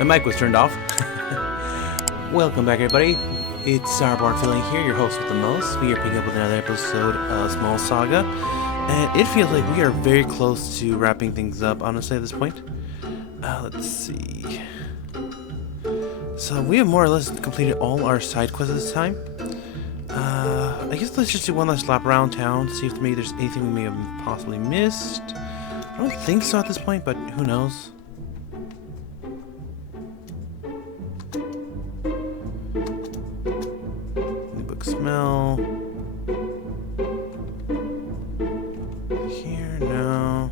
My mic was turned off. Welcome back, everybody. It's StarBorn Feline here, your host with the most. We are picking up with another episode of Small Saga, and it feels like we are very close to wrapping things up, honestly, at this point. Let's see. So we have more or less completed all our side quests this time. I guess let's just do one last lap around town, see if maybe there's anything we may have possibly missed. I don't think so at this point, but who knows. Smell here now.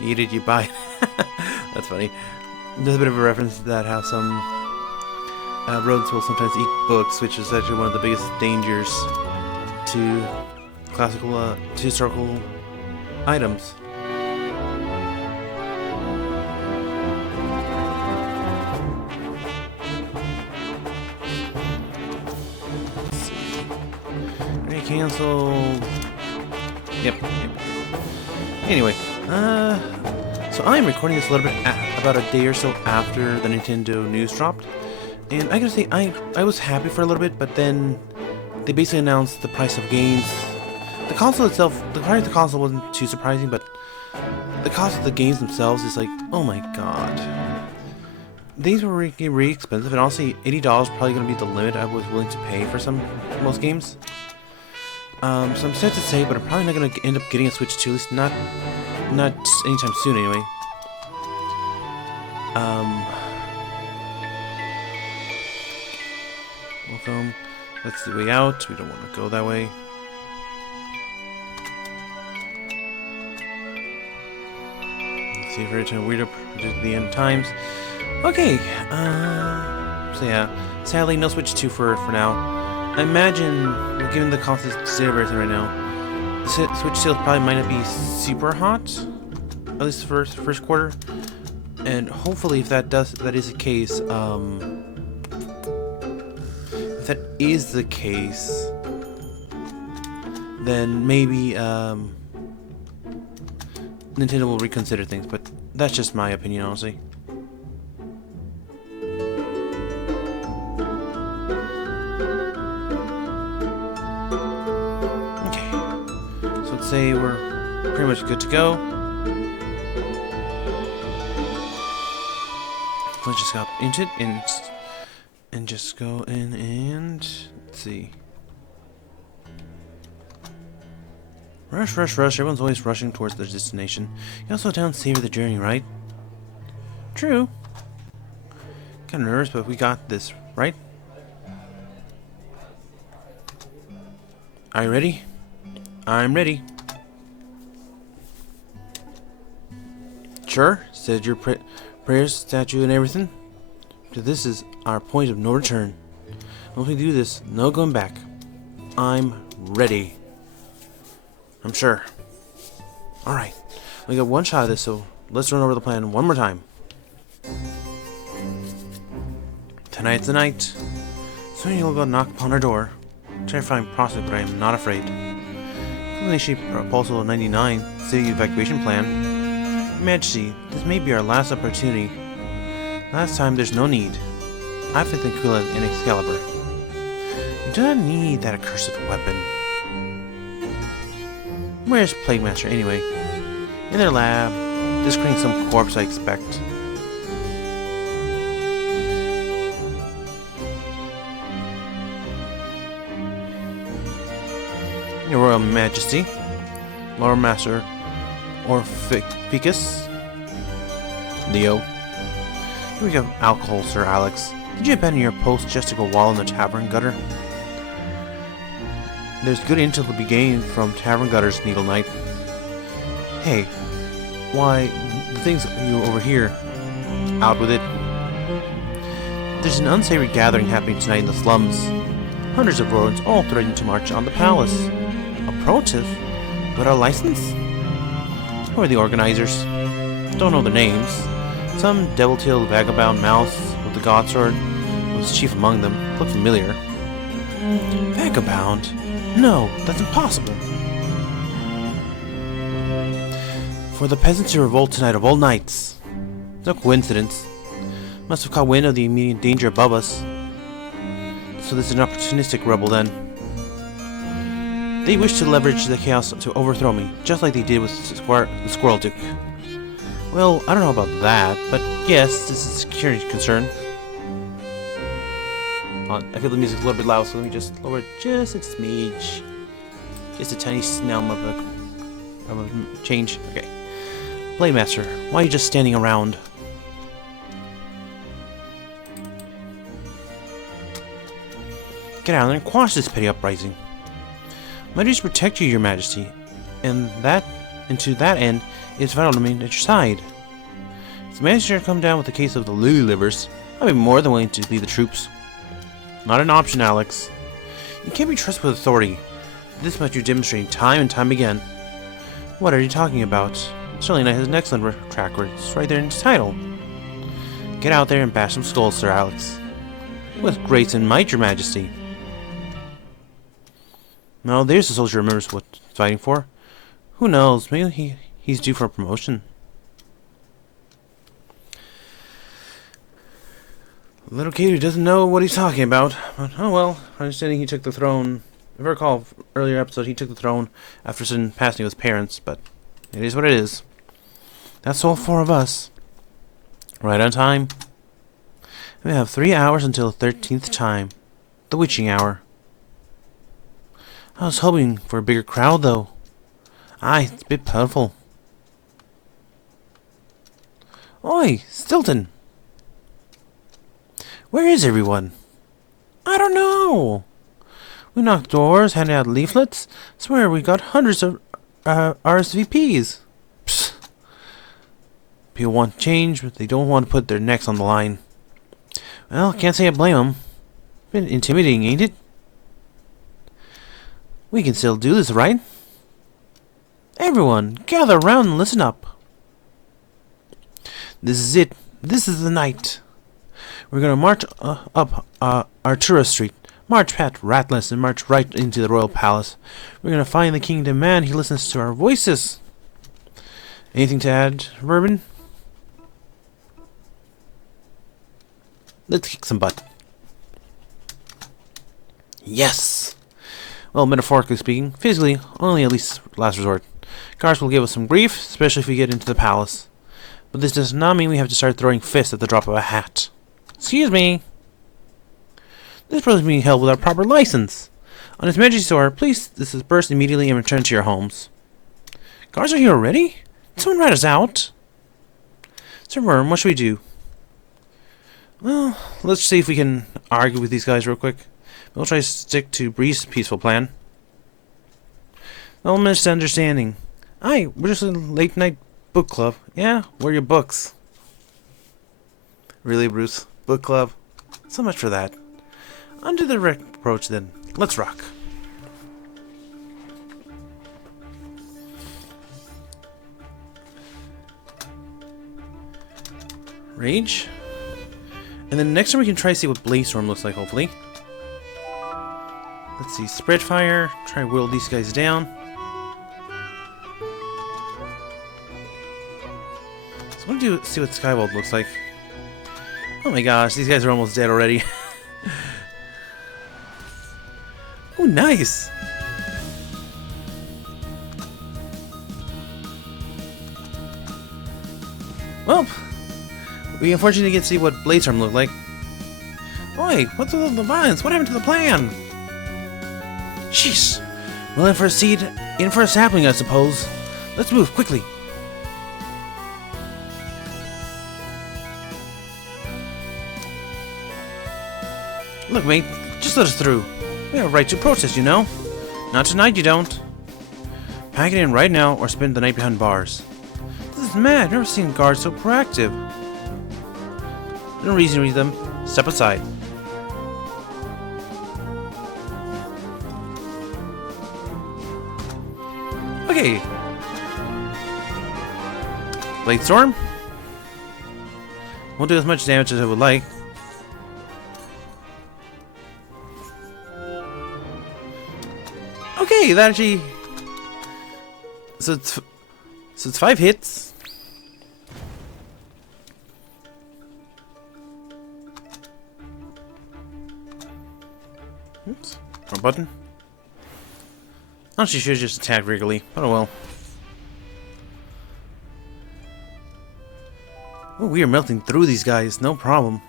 Eat it, you buy it. That's funny. There's a bit of a reference to that, how some rodents will sometimes eat books, which is actually one of the biggest dangers to classical, to historical items. Cancelled. Yep. Anyway, so I'm recording this a little bit about a day or so after the Nintendo news dropped, and I gotta say I was happy for a little bit, but then they basically announced the price of games. The console itself, the price of the console wasn't too surprising, but the cost of the games themselves is like, oh my god. These were really expensive, and honestly, $80 probably gonna be the limit I was willing to pay for most games. So I'm sad to say, but I'm probably not going to end up getting a Switch 2, at least not anytime soon anyway. Welcome. That's the way out. We don't want to go that way. Let's see if we're trying to weird up to the end times. Okay. So yeah, sadly no Switch 2 for now. I imagine, given the constant state of everything right now, the Switch sales probably might not be super hot, at least the first quarter. And hopefully, if that is the case, then maybe Nintendo will reconsider things. But that's just my opinion, honestly. Say we're pretty much good to go. Let's just hop into it and just go in and let's see. Rush, rush, rush. Everyone's always rushing towards their destination. You also don't savor the journey, right? True. Kind of nervous, but we got this, right? Are you ready? I'm ready. Sure, said your prayers, statue, and everything. So this is our point of no return. Once we do this, no going back. I'm ready. I'm sure. Alright, we got one shot of this, so let's run over the plan one more time. Tonight's the night. Soon you'll go knock upon our door. Terrifying prospect, but I am not afraid. Initiate Proposal 99, City Evacuation Plan. Majesty, this may be our last opportunity. Last time, there's no need. I have faith in Kula and Excalibur. You do not need that accursed weapon. Where's Plague Master anyway? In their lab, discarding some corpse, I expect. Your Royal Majesty, Lord Master, or Ficus, Leo. Here we go, alcohol, Sir Alex. Did you abandon your post just to go wall in the tavern gutter? There's good intel to be gained from tavern gutters, Needle Knight. Hey, why, the things you over here, out with it. There's an unsavory gathering happening tonight in the slums. Hundreds of rodents all threatening to march on the palace. A protest? Without a license? Who are the organizers? Don't know their names. Some devil-tailed vagabond mouse with the god sword was chief among them. Looked familiar. Vagabond? No, that's impossible. For the peasants to revolt tonight of all nights. No coincidence. Must have caught wind of the immediate danger above us. So this is an opportunistic rebel then. They wish to leverage the chaos to overthrow me, just like they did with the Squirrel Duke. Well, I don't know about that, but yes, this is a security concern. I feel the music's a little bit loud, so let me just lower it just a smidge. Just a tiny snum of a change. Okay. Blade Master, why are you just standing around? Get out there and quash this petty uprising. My duty is to protect you, Your Majesty, and to that end, it is vital to remain at your side. If the Master come down with the case of the Lily Livers, I'll be more than willing to lead the troops. Not an option, Alex. You can't be trusted with authority. This much you're demonstrating time and time again. What are you talking about? Sterling Knight has an excellent track record. It's right there in his title. Get out there and bash some skulls, Sir Alex. With grace and might, Your Majesty. No, there's a soldier who remembers what he's fighting for. Who knows? Maybe he's due for a promotion. Little kid who doesn't know what he's talking about. But, oh well, understanding he took the throne. If I recall, earlier episode, he took the throne after sudden passing of his parents, but it is what it is. That's all 4 of us. Right on time. We have 3 hours until the 13th time. The witching hour. I was hoping for a bigger crowd, though. Aye, it's a bit painful. Oi, Stilton! Where is everyone? I don't know. We knocked doors, handed out leaflets. Swear we got hundreds of RSVPs. Psst. People want change, but they don't want to put their necks on the line. Well, can't say I blame them. Been intimidating, ain't it? We can still do this, right? Everyone, gather around and listen up. This is it. This is the night. We're gonna march up Artura Street, march past Ratless, and march right into the royal palace. We're gonna find the king demand he listens to our voices. Anything to add, Bourbon? Let's kick some butt. Yes! Well, metaphorically speaking, physically, only at least last resort. Guards will give us some grief, especially if we get into the palace. But this does not mean we have to start throwing fists at the drop of a hat. Excuse me. This protest is being held without proper license. On His Majesty's order, please disperse immediately and return to your homes. Guards are here already? Did someone rat us out? Sir Worm, what should we do? Well, let's see if we can argue with these guys real quick. We'll try to stick to Bree's peaceful plan. No misunderstanding. Aye, we're just a late night book club. Yeah, where are your books? Really, Bruce? Book club? So much for that. Under the direct approach then. Let's rock. Rage. And then next time we can try to see what Blazestorm looks like, hopefully. Let's see, spread fire, try to whittle these guys down. So I'm gonna see what Skywald looks like. Oh my gosh, these guys are almost dead already. Oh, nice! Well, we unfortunately get to see what Blazestorm looked like. Oi, what's with all the violence? What happened to the plan? Sheesh. Well, in for a seed, in for a sapling, I suppose. Let's move, quickly. Look, mate, just let us through. We have a right to protest, you know. Not tonight, you don't. Pack it in right now, or spend the night behind bars. This is mad. I've never seen guards so proactive. No reason to read them. Step aside. Okay. Blade Storm. Won't do as much damage as I would like. Okay, that actually. So So it's 5 hits. Oops. Wrong button. Honestly, should have just attacked regularly. But oh well. Oh, we are melting through these guys. No problem.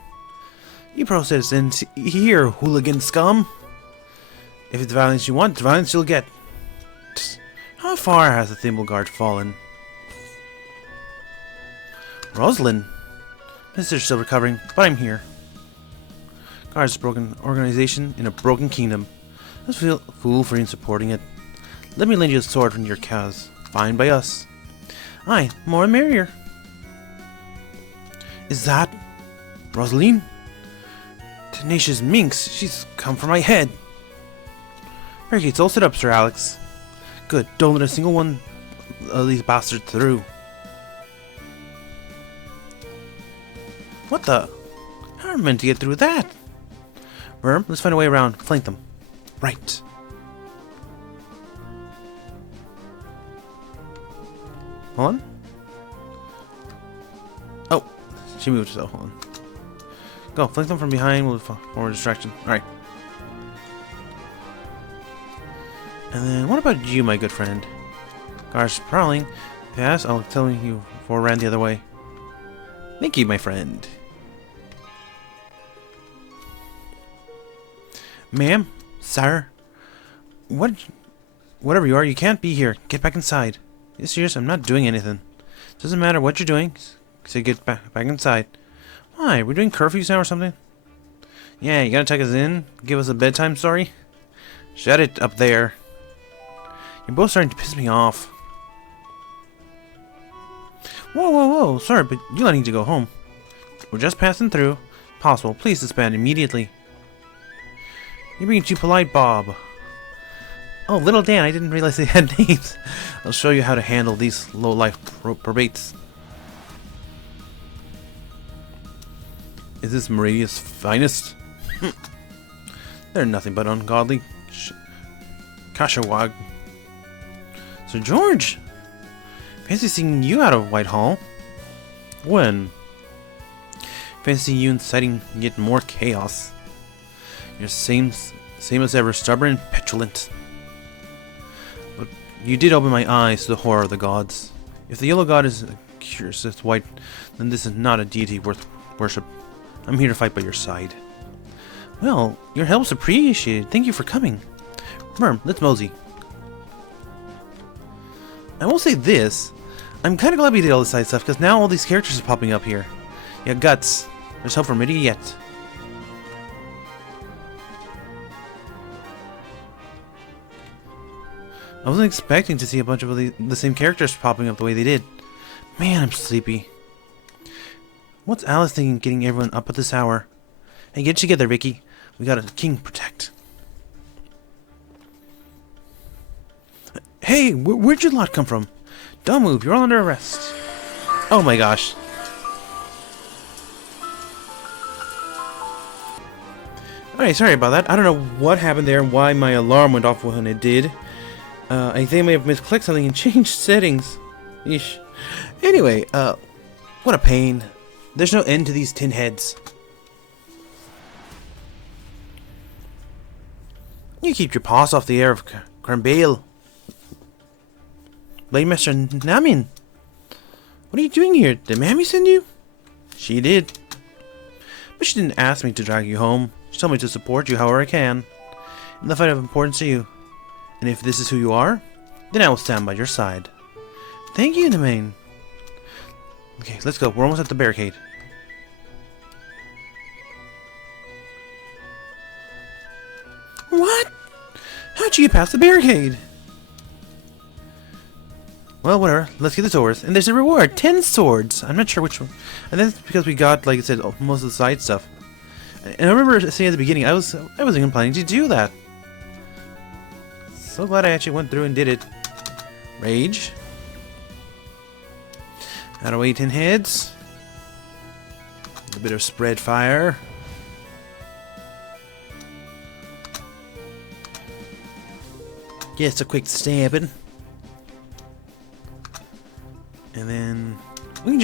You process in here, hooligan scum. If it's violence you want, violence you'll get. How far has the Thimble Guard fallen? Rosalind. Mister's still recovering, but I'm here. Guard's a broken organization in a broken kingdom. Let's feel fool for you supporting it. Let me lend you a sword from your cause. Fine by us. Aye, more and merrier. Is that Rosaline? Tenacious minx, she's come for my head. Barricades all set up, Sir Alex. Good, don't let a single one of these bastards through. What the? How are we meant to get through that? Worm, let's find a way around. Flank them. Right. Hold on. Oh, she moved herself. Hold on. Go, flank them from behind. We'll forward distraction. Alright. And then, what about you, my good friend? Guards prowling. If you ask, I'll tell you before I ran the other way. Thank you, my friend. Ma'am? Sir? Whatever you are, you can't be here. Get back inside. Yes, serious, I'm not doing anything. Doesn't matter what you're doing. So get back inside. Why? We're doing curfews now or something? Yeah, you gotta take us in? Give us a bedtime story? Shut it up there. You're both starting to piss me off. Whoa, whoa, whoa. Sorry, but you need to go home. We're just passing through. Possible. Please disband immediately. You're being too polite, Bob. Oh, little Dan, I didn't realize they had names. I'll show you how to handle these low-life probates. Is this Meridia's finest? They're nothing but ungodly Kashawag. Sir George! Fancy seeing you out of Whitehall. When? Fancy you inciting yet more chaos. You're same as ever, stubborn and petulant. But you did open my eyes to the horror of the gods. If the yellow god is a curse that's white, then this is not a deity worth worship. I'm here to fight by your side. Well, your help's appreciated. Thank you for coming. Merm, let's mosey. I will say this. I'm kind of glad we did all this side stuff, because now all these characters are popping up here. Yeah, Guts. There's hope for Midi yet. I wasn't expecting to see a bunch of the same characters popping up the way they did. Man, I'm sleepy. What's Alice thinking getting everyone up at this hour? Hey, get together, Vicky. We got a king to protect. Hey, where'd your lot come from? Don't move, you're all under arrest. Oh my gosh. Alright, sorry about that. I don't know what happened there and why my alarm went off when it did. I think I may have misclicked something and changed settings. Yeesh. Anyway, what a pain. There's no end to these tin heads. You keep your paws off the air of Crambale. Blade Master Namin. What are you doing here? Did Mammy send you? She did. But she didn't ask me to drag you home. She told me to support you however I can. In the fight of importance to you. And if this is who you are, then I will stand by your side. Thank you, Namin. Okay, let's go. We're almost at the barricade. What? How'd you get past the barricade? Well, whatever. Let's get the swords. And there's a reward. 10 swords. I'm not sure which one. And that's because we got, like I said, most of the side stuff. And I remember saying at the beginning, I wasn't even planning to do that. So glad I actually went through and did it. Rage. Out of 10 heads. A bit of spread fire. Just a quick stabbing.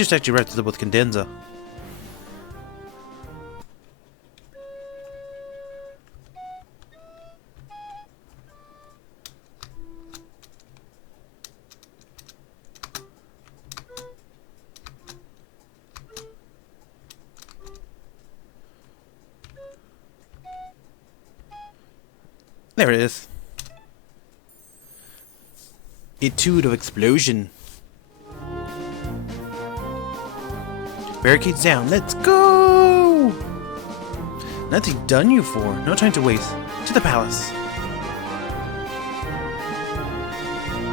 just actually wrapped it up with Condensa. There it is. Etude of explosion. Barricades down. Let's go! Nothing done you for. No time to waste. To the palace.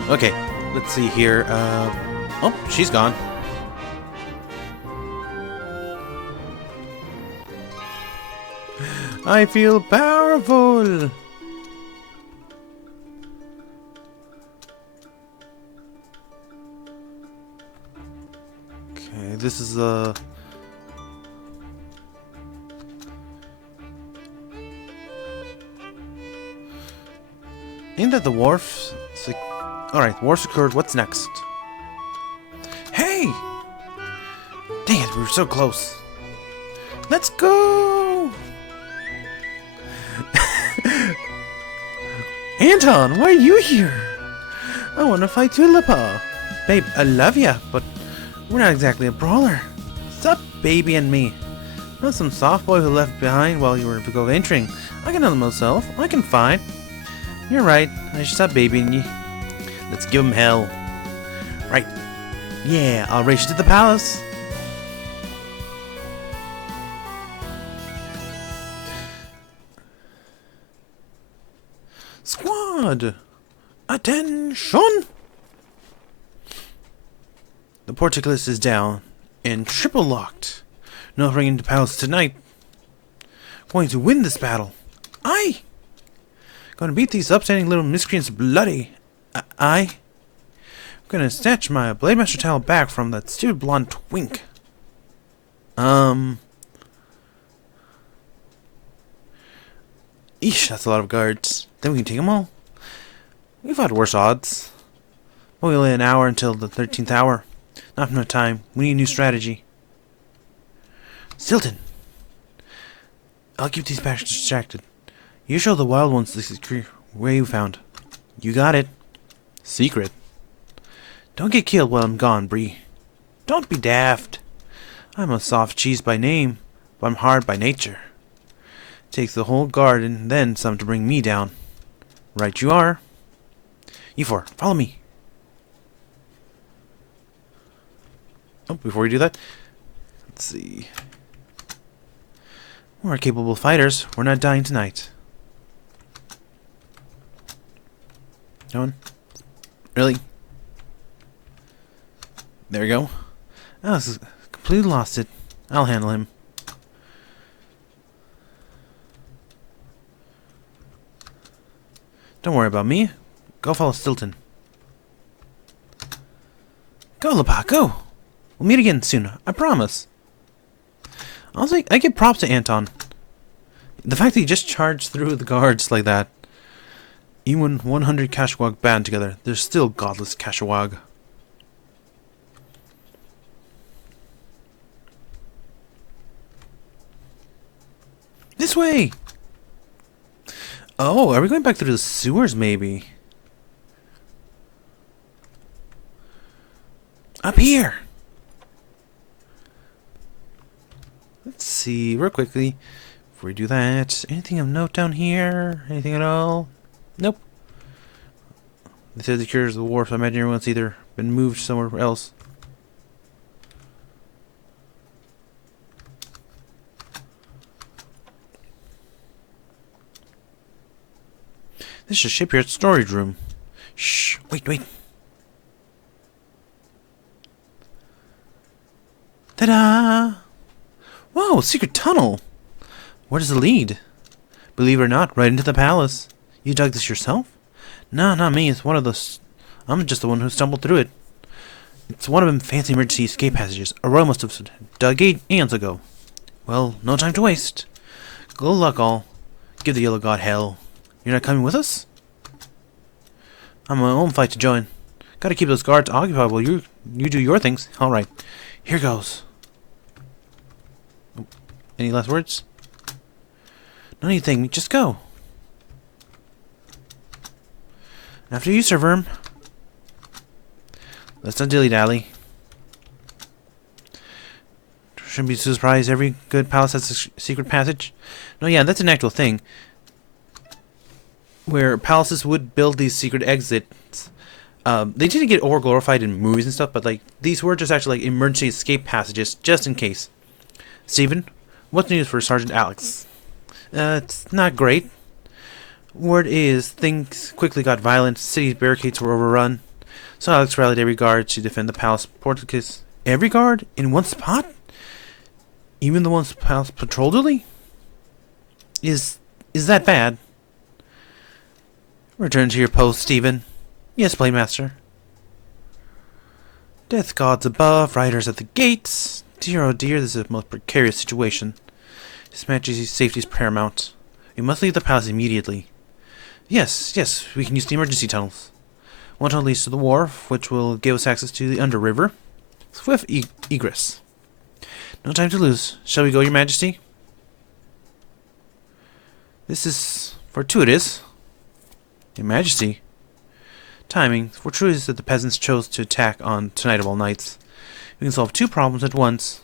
Okay, let's see here. Oh, she's gone. I feel powerful. Okay, this is Ain't that the wharf? Alright, war secured. What's next? Hey! Dang it, we were so close. Let's go! Anton, why are you here? I want to fight you, Lipa. Babe, I love ya, but we're not exactly a brawler. Sup, baby and me? Not some soft boy who left behind while you were venturing. I can handle myself. I can fight. You're right. I should stop babying you. Let's give him hell. Right. Yeah, I'll race you to the palace. Squad! Attention! The portcullis is down and triple locked. No ringing into palace tonight. Going to win this battle. Aye! Gonna beat these upstanding little miscreants bloody. Aye? Gonna snatch my Blade Master title back from that stupid blonde twink. Eesh, that's a lot of guards. Then we can take them all. We've had worse odds. Only an hour until the 13th hour. Not enough time. We need a new strategy. Stilton. I'll keep these bastards distracted. You show the wild ones the secret where you found. You got it. Secret. Don't get killed while I'm gone, Bree. Don't be daft. I'm a soft cheese by name, but I'm hard by nature. Takes the whole guard and then some to bring me down. Right you are. You four, follow me. Oh, before we do that, let's see. We're capable fighters. We're not dying tonight. No one? Really? There we go. Oh, this is completely lost it. I'll handle him. Don't worry about me. Go follow Stilton. Go, Lepa, go! We'll meet again soon, I promise. Honestly, I give props to Anton. The fact that he just charged through the guards like that. Even 100 Kashawag band together, there's still godless Kashawag. This way! Oh, are we going back through the sewers, maybe? Up here! Let's see, real quickly. Before we do that, anything of note down here? Anything at all? Nope. They said the cures of the war, so I imagine everyone's either been moved somewhere else. This is a shipyard storage room. Shh, wait, wait. Ta-da! Whoa, secret tunnel! Where does it lead? Believe it or not, right into the palace. You dug this yourself? No, not me. It's one of those. I'm just the one who stumbled through it. It's one of them fancy emergency escape passages. Aurora must have dug 8 eons ago. Well, no time to waste. Good luck, all. Give the Yellow God hell. You're not coming with us? I'm on my own fight to join. Gotta keep those guards occupied while you do your things. Alright. Here goes. Any last words? No need to thank me. Just go. After you, Sir Verm. Let's not dilly-dally. Shouldn't be too surprised. Every good palace has a secret passage. No, yeah, that's an actual thing. Where palaces would build these secret exits. They didn't get over-glorified in movies and stuff, but like these were just actually like emergency escape passages, just in case. Stephen, what's news for Sergeant Alex? It's not great. Word is, things quickly got violent, city's barricades were overrun. So Alex rallied every guard to defend the palace porticos. Every guard? In one spot? Even the ones palace patrolled daily? Is that bad? Return to your post, Stephen. Yes, Playmaster. Death gods above, riders at the gates. Dear oh dear, this is a most precarious situation. His Majesty's safety is paramount. We must leave the palace immediately. Yes, we can use the emergency tunnels. One tunnel leads to the wharf, which will give us access to the underriver. Swift egress. No time to lose. Shall we go, Your Majesty? This is fortuitous. Your Majesty. Timing. Fortuitous that the peasants chose to attack on tonight of all nights. We can solve two problems at once.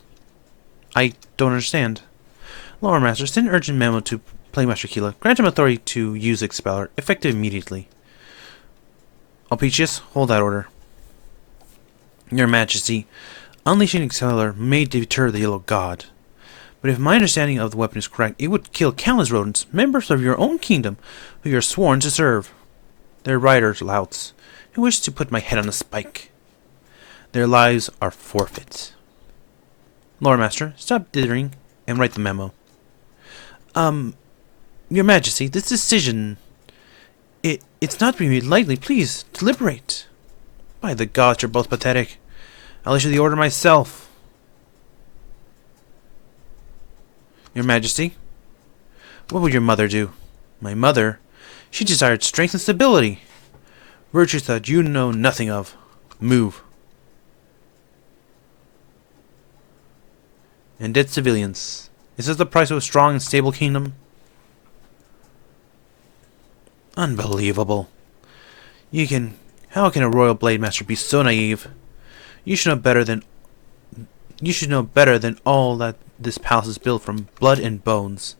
I don't understand. Lower Master, send an urgent memo to Playmaster Keela. Grant him authority to use Expeller, effective immediately. Alpecius, hold that order. Your Majesty, unleashing Expeller may deter the Yellow God. But if my understanding of the weapon is correct, it would kill countless rodents, members of your own kingdom, who you are sworn to serve. Their riders, louts, who wish to put my head on a spike. Their lives are forfeit. Lord Master, stop dithering and write the memo. Your Majesty, this decision... It's not to be made lightly. Please, deliberate. By the gods, you're both pathetic. I'll issue the order myself. Your Majesty, what would your mother do? My mother? She desired strength and stability. Virtues that you know nothing of. Move. And dead civilians. Is this the price of a strong and stable kingdom? Unbelievable. How can a royal blade master be so naive? You should know better than all that this palace is built from blood and bones.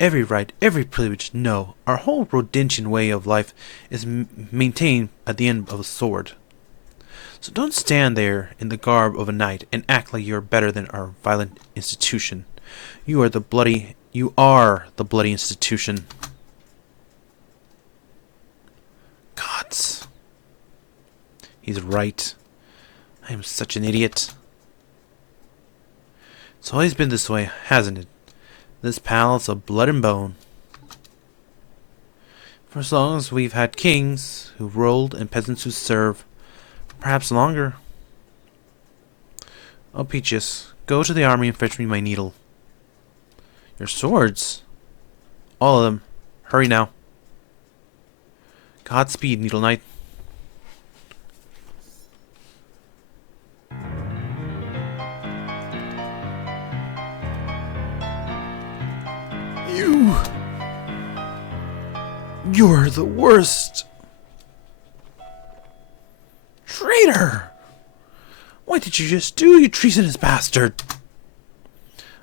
Every right, every privilege, no. Our whole Rhodentian way of life is maintained at the end of a sword. So don't stand there in the garb of a knight and act like you're better than our violent institution. You are the bloody institution. Gods. He's right. I am such an idiot. It's always been this way, hasn't it? This palace of blood and bone. For as long as we've had kings who ruled and peasants who serve, perhaps longer. Alpecius, go to the army and fetch me my needle. Your swords? All of them. Hurry now. Godspeed, Needle Knight. You're the worst. Traitor! What did you just do, you treasonous bastard?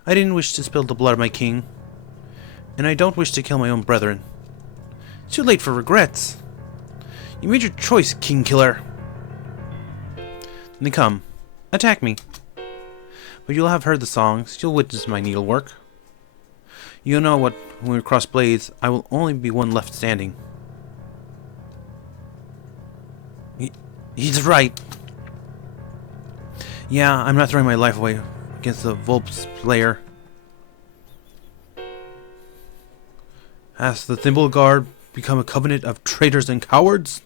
I didn't wish to spill the blood of my king, and I don't wish to kill my own brethren. It's too late for regrets. You made your choice, king killer. Then come, attack me. But you'll have heard the songs, you'll witness my needlework. You'll know what, when we cross blades, I will only be one left standing. He's right. Yeah, I'm not throwing my life away against the Volp's player. Has the Thimble Guard become a covenant of traitors and cowards?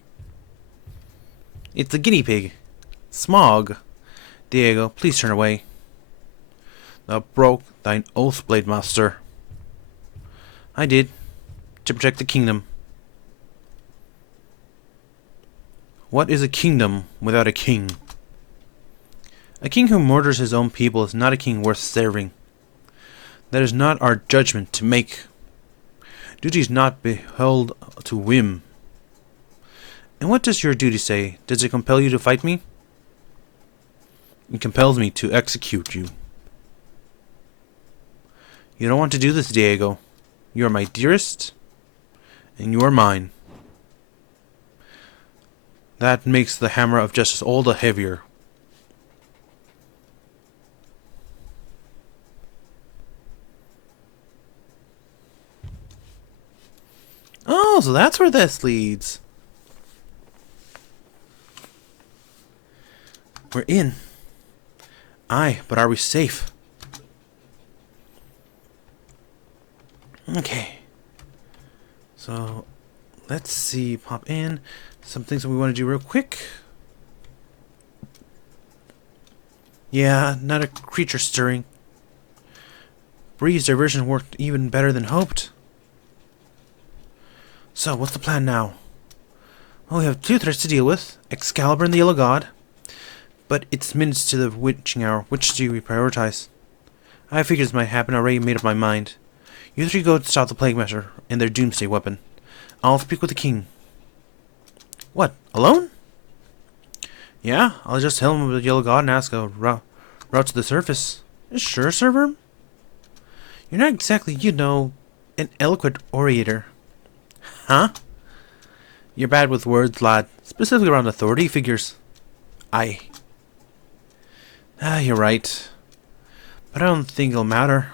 It's the guinea pig. Smog. Diego, please turn away. Thou broke thine oath, Blade Master. I did. To protect the kingdom. What is a kingdom without a king? A king who murders his own people is not a king worth serving. That is not our judgment to make. Duty is not beheld to whim. And what does your duty say? Does it compel you to fight me? It compels me to execute you. You don't want to do this, Diego. You are my dearest, and you are mine. That makes the hammer of justice all the heavier. Oh, so that's where this leads. We're in. Aye, but are we safe? Okay. So, let's see. Pop in. Some things that we want to do real quick. Yeah, not a creature stirring. Bree's diversion worked even better than hoped. So, what's the plan now? Well, we have two threats to deal with. Excalibur and the Yellow God. But it's minutes to the witching hour. Which do we prioritize? I figured this might happen. I already made up my mind. You three go to stop the Plague Master and their doomsday weapon. I'll speak with the king. What? Alone? Yeah, I'll just tell him about the Yellow God and ask a route to the surface. Sure, Server? You're not exactly, an eloquent orator. Huh? You're bad with words, lad. Specifically around authority figures. Aye. You're right. But I don't think it'll matter.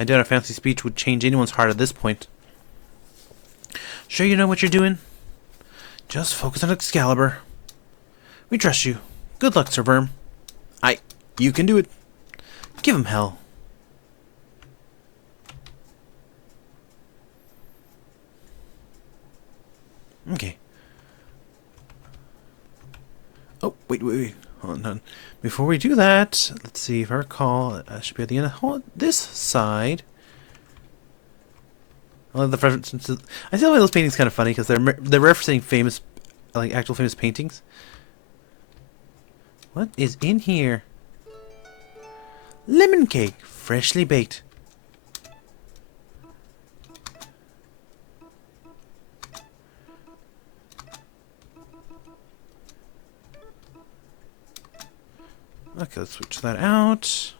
I doubt a fancy speech would change anyone's heart at this point. Sure you know what you're doing? Just focus on Excalibur. We trust you. Good luck, Sir Verm. You can do it. Give him hell. Okay. Oh, wait. Hold on. Before we do that, let's see if I recall. Should be at the end of this side. Well, the references. I feel like those paintings kind of funny because they're referencing famous, actual famous paintings. What is in here? Lemon cake, freshly baked. Okay, let's switch that out.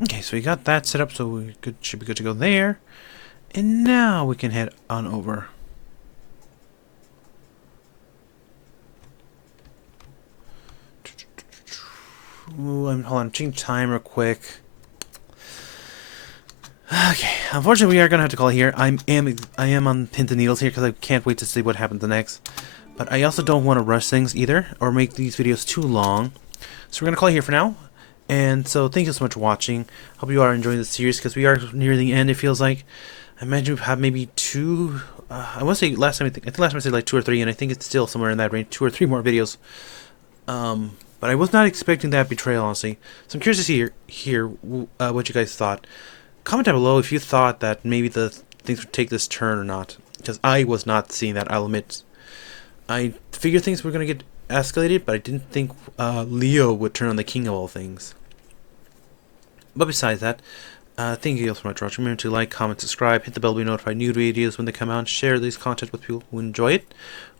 Okay, so we got that set up, so we should be good to go there. And now we can head on over. Ooh, hold on, change time real quick. Okay, unfortunately we are gonna have to call it here. I am on pins and needles here because I can't wait to see what happens next. But I also don't want to rush things either, or make these videos too long. So we're gonna call it here for now. And so thank you so much for watching. Hope you are enjoying this series because we are near the end. It feels like. I imagine we have maybe two. I want to say last time. I think last time I said like 2 or 3, and I think it's still somewhere in that range. 2 or 3 more videos. But I was not expecting that betrayal, honestly. So I'm curious to hear what you guys thought. Comment down below if you thought that maybe the things would take this turn or not. Because I was not seeing that, I'll admit. I figured things were going to get escalated, but I didn't think Leo would turn on the king of all things. But besides that, thank you all so much for watching. Remember to like, comment, subscribe, hit the bell to be notified new videos when they come out, and share these content with people who enjoy it,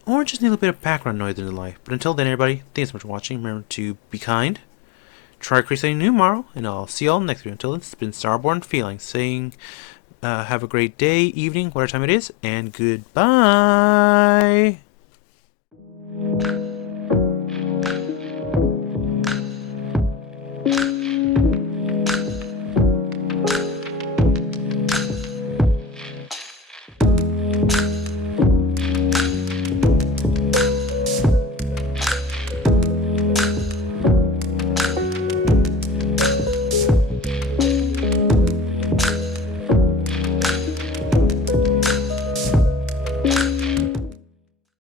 or just need a bit of background noise in their life. But until then, everybody, thanks so much for watching. Remember to be kind, try create something new tomorrow, and I'll see you all next video. Until then, it's been StarBorn Feline saying, have a great day, evening, whatever time it is, and goodbye.